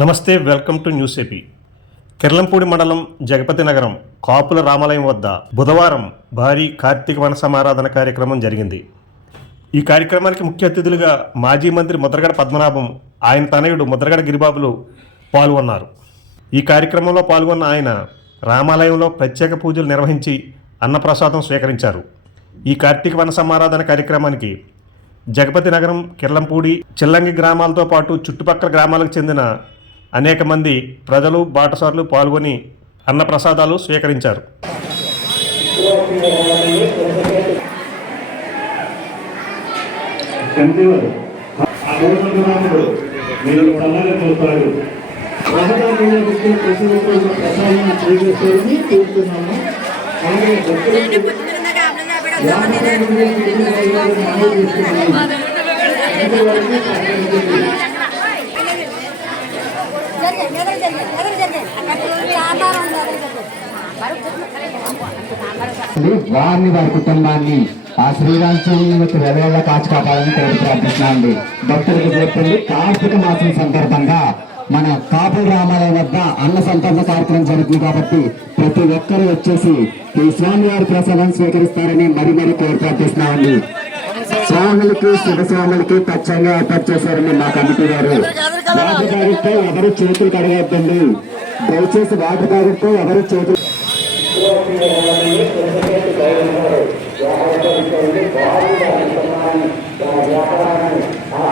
నమస్తే welcome to news AP. Kirlampudi మండలం జగపతి నగరం కాపుల రామాలయం వద్ద బుధవారం భారీ కార్తీక వన సమారాధన కార్యక్రమం జరిగింది. ఈ కార్యక్రమానికి ముఖ్య అతిథులుగా మాజీ మంత్రి ముద్రగడ పద్మనాభం ఆయన తనయుడు ముద్రగడ గిరిబాబులు పాల్గొన్నారు. ఈ కార్యక్రమంలో పాల్గొన్న ఆయన రామాలయంలో ప్రత్యేక పూజలు నిర్వహించి అన్నప్రసాదం స్వీకరించారు. ఈ కార్తీక వన సమారాధన కార్యక్రమానికి జగపతి నగరం కిర్లంపూడి చిల్లంగి గ్రామాలతో పాటు చుట్టుపక్కల గ్రామాలకు చెందిన అనేక మంది ప్రజలు బాటసార్లు పాల్గొని అన్నప్రసాదాలు స్వీకరించారు. కంటివారు వారిని వారి కుటుంబాన్ని ఆ శ్రీరామచంద్రునికి వెలవేళ కాచి కాపాలని కోరి ప్రార్థిస్తున్నాండి భక్తులకు చెప్పింది కార్తీక మాసం సందర్భంగా మన కాపుల రామాలయం వద్ద అన్న సంతరణ కార్యక్రమం జరుగుతుంది కాబట్టి ప్రతి ఒక్కరూ వచ్చేసి ఈ స్వామివారి ప్రసాదం స్వీకరిస్తారని మరి మరి కోరి ప్రార్థిస్తున్నామండి స్వాములకి శివస్వాములకి పచ్చంగా ఏర్పాటు చేశారని మా కమిటీ గారు. వాటర్ ఎవరు చేతులు కడగొద్దండి. దయచేసి వాటర్ తాగితే ఎవరు చేతులు వ్యాపారాన్ని ఆ